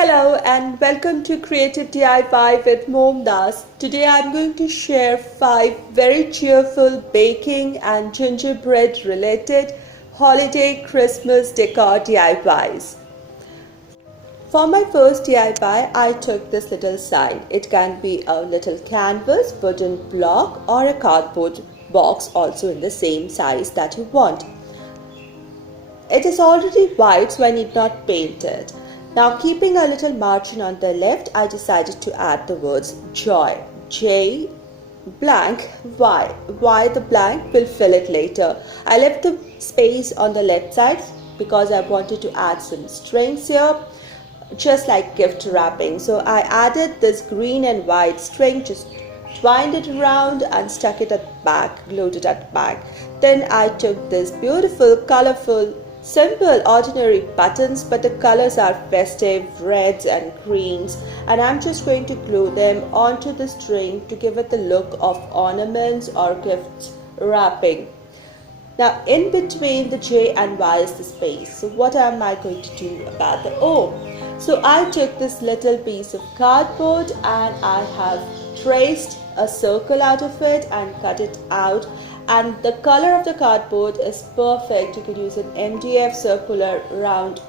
Hello and welcome to Creative DIY with Momdas. Today I'm going to share 5 very cheerful baking and gingerbread related holiday Christmas decor DIYs. For my first DIY, I took this little sign. It can be a little canvas, wooden block or a cardboard box also in the same size that you want. It is already white, so I need not paint it. Now, keeping a little margin on the left, I decided to add the words joy. J blank Y. Y the blank will fill it later. I left the space on the left side because I wanted to add some strings here, just like gift wrapping. So I added this green and white string, just twined it around and stuck it at the back, glued it at the back. Then I took this beautiful, colorful, simple, ordinary buttons, but the colors are festive, reds and greens, and I'm just going to glue them onto the string to give it the look of ornaments or gift wrapping. Now in between the J and Y is the space. So what am I going to do about the O? So I took this little piece of cardboard and I have traced a circle out of it and cut it out, and the color of the cardboard is perfect. You could use an MDF circular round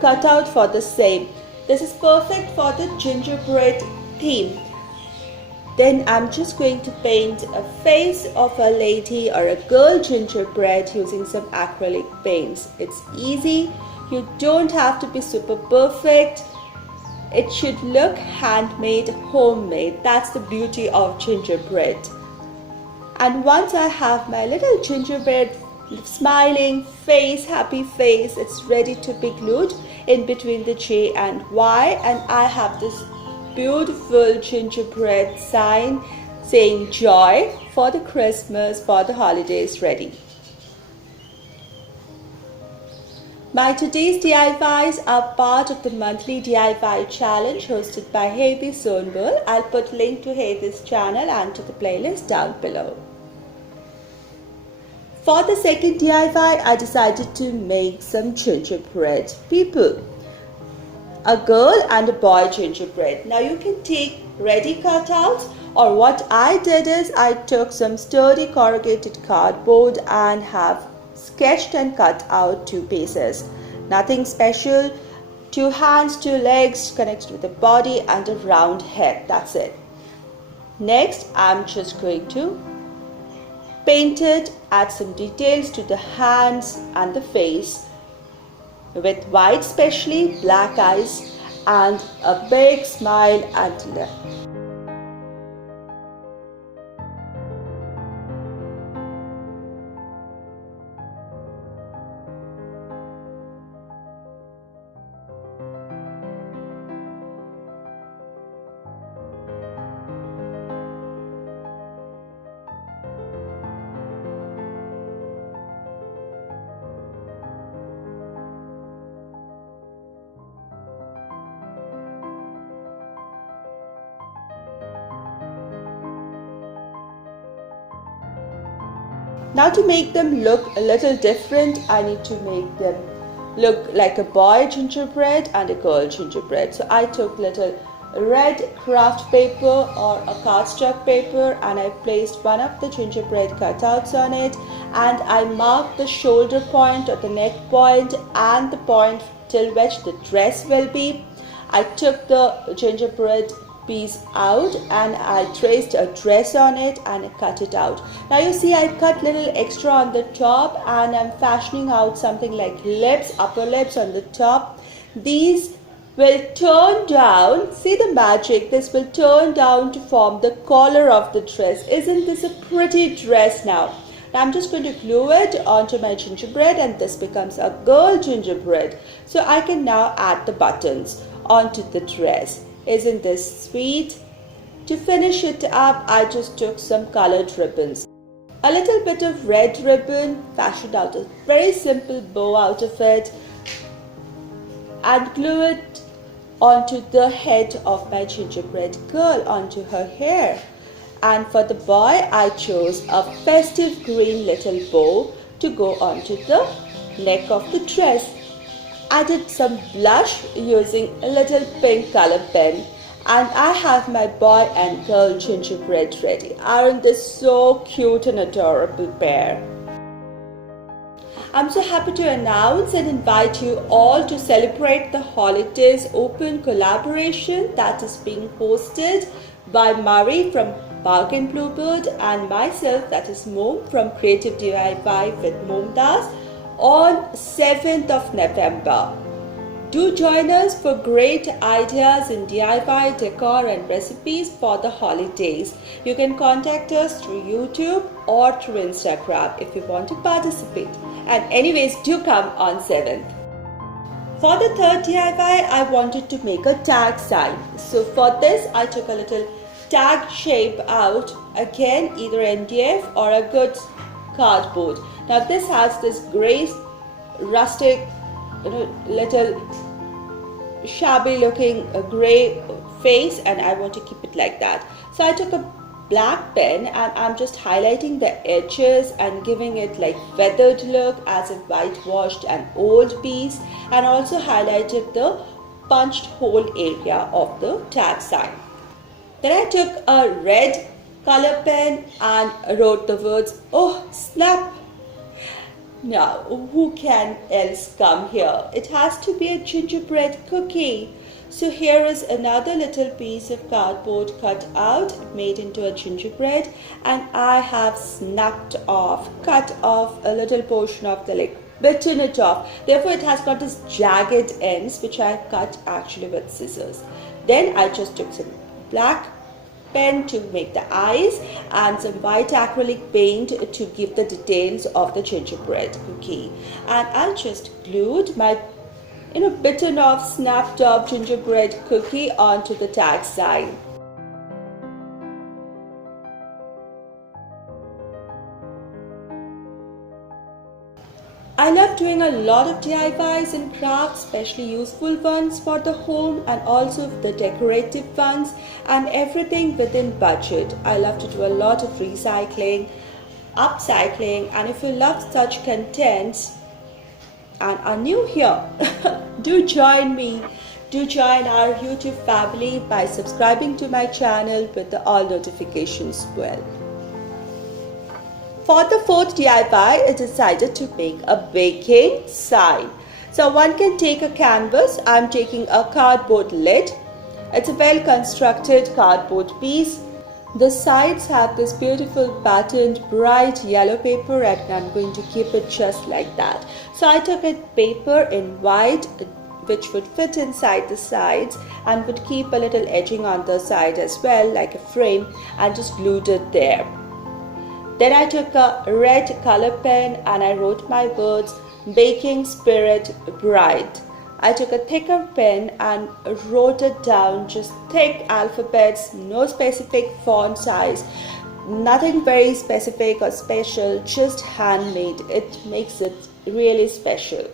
cutout for the same. This is perfect for the gingerbread theme. Then I'm just going to paint a face of a lady or a girl gingerbread using some acrylic paints. It's easy. You don't have to be super perfect. It should look handmade, homemade. That's the beauty of gingerbread. And once I have my little gingerbread smiling face, happy face, it's ready to be glued in between the J and Y, and I have this beautiful gingerbread sign saying joy for the Christmas, for the holidays ready. My today's DIYs are part of the monthly DIY challenge hosted by Hedi Sonbul. I'll put link to Hedi's channel and to the playlist down below. For the second DIY, I decided to make some gingerbread people. A girl and a boy gingerbread. Now you can take ready cutouts, or what I did is I took some sturdy corrugated cardboard and have sketched and cut out 2 pieces. Nothing special. 2 hands, 2 legs connected with the body and a round head. That's it. Next, I'm just going to paint it, add some details to the hands and the face with white, especially black eyes and a big smile and lip. Now to make them look a little different, I need to make them look like a boy gingerbread and a girl gingerbread. So I took little red craft paper or a cardstock paper and I placed one of the gingerbread cutouts on it, and I marked the shoulder point or the neck point and the point till which the dress will be. I took the gingerbread piece out and I traced a dress on it and I cut it out. Now you see I cut little extra on the top and I'm fashioning out something like lips, upper lips on the top. These will turn down, see the magic, this will turn down to form the collar of the dress. Isn't this a pretty dress now? Now I'm just going to glue it onto my gingerbread and this becomes a girl gingerbread. So I can now add the buttons onto the dress. Isn't this sweet? To finish it up, I just took some colored ribbons. A little bit of red ribbon, fashioned out a very simple bow out of it, and glue it onto the head of my gingerbread girl, onto her hair. And for the boy, I chose a festive green little bow to go onto the neck of the dress. added some blush using a little pink color pen, and I have my boy and girl gingerbread ready. Aren't they so cute and adorable pair? I'm so happy to announce and invite you all to celebrate the holidays open collaboration that is being hosted by Murray from Bargain Bluebird and myself, that is Mom from Creative DIY with Momdas, on 7th of November. Do join us for great ideas in DIY, decor and recipes for the holidays. You can contact us through YouTube or through Instagram if you want to participate. And anyways, do come on 7th. For the third DIY, I wanted to make a tag sign. So for this, I took a little tag shape out, again either MDF or a good cardboard. Now this has this grey rustic little shabby looking grey face, and I want to keep it like that. So I took a black pen and I'm just highlighting the edges and giving it like weathered look as if whitewashed an old piece, and also highlighted the punched hole area of the tag sign. Then I took a red color pen and wrote the words, "Oh snap." Now, who can else come here? It has to be a gingerbread cookie. So here is another little piece of cardboard cut out, made into a gingerbread, and I have cut off a little portion of the bitten it off. Therefore, it has got this jagged ends, which I cut actually with scissors. Then I just took some black pen to make the eyes and some white acrylic paint to give the details of the gingerbread cookie, and I just glued my bitten off, snapped off gingerbread cookie onto the tag sign. I love doing a lot of DIYs and crafts, especially useful ones for the home and also the decorative ones, and everything within budget. I love to do a lot of recycling, upcycling, and if you love such contents and are new here, do join me. Do join our YouTube family by subscribing to my channel with the all notifications well. For the fourth DIY, I decided to make a baking sign. So one can take a canvas. I'm taking a cardboard lid. It's a well constructed cardboard piece. The sides have this beautiful patterned bright yellow paper, and I'm going to keep it just like that. So I took a paper in white which would fit inside the sides and would keep a little edging on the side as well, like a frame, and just glued it there. Then I took a red color pen and I wrote my words, "Baking Spirit Bride." I took a thicker pen and wrote it down, just thick alphabets, no specific font size, nothing very specific or special, just handmade. It makes it really special.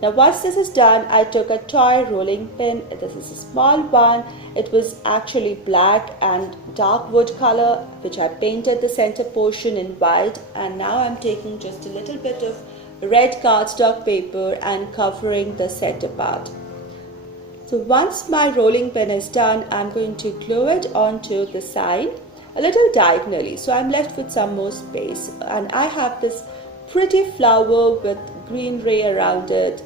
Now once this is done, I took a toy rolling pin. This is a small one. It was actually black and dark wood color, which I painted the center portion in white, and now I'm taking just a little bit of red cardstock paper and covering the center part. So once my rolling pin is done, I'm going to glue it onto the sign a little diagonally, so I'm left with some more space, and I have this pretty flower with green ray around it,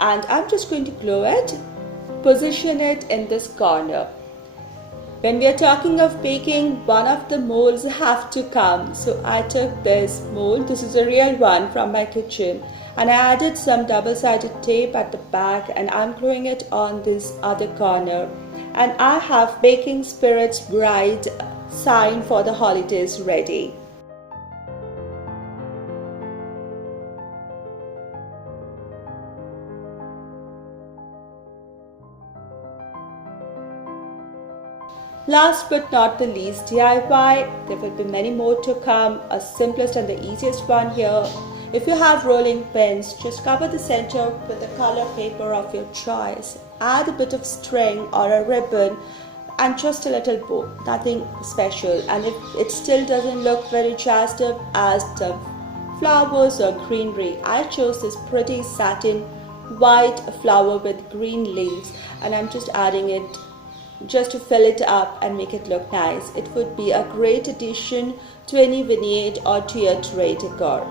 and I'm just going to glue it, position it in this corner. When we are talking of baking, one of the molds have to come. So I took this mold, this is a real one from my kitchen, and I added some double-sided tape at the back, and I'm gluing it on this other corner. And I have Baking Spirit's Bride sign for the holidays ready. Last but not the least, DIY. There will be many more to come. A simplest and the easiest one here. If you have rolling pins, just cover the center with a color paper of your choice. Add a bit of string or a ribbon and just a little bow, nothing special. And if it still doesn't look very jazzed up as the flowers or greenery, I chose this pretty satin white flower with green leaves, and I'm just adding it just to fill it up and make it look nice. It would be a great addition to any vignette or to your tray decor.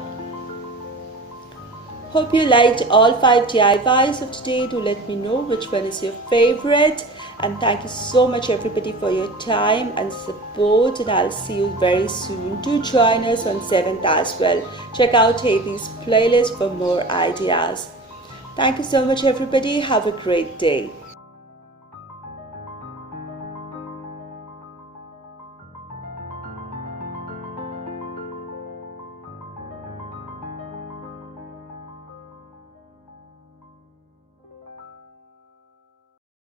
Hope you liked all 5 DIYs of today. Do let me know which one is your favorite. And thank you so much everybody for your time and support, and I'll see you very soon. Do join us on 7th as well. Check out Hayley's playlist for more ideas. Thank you so much everybody. Have a great day.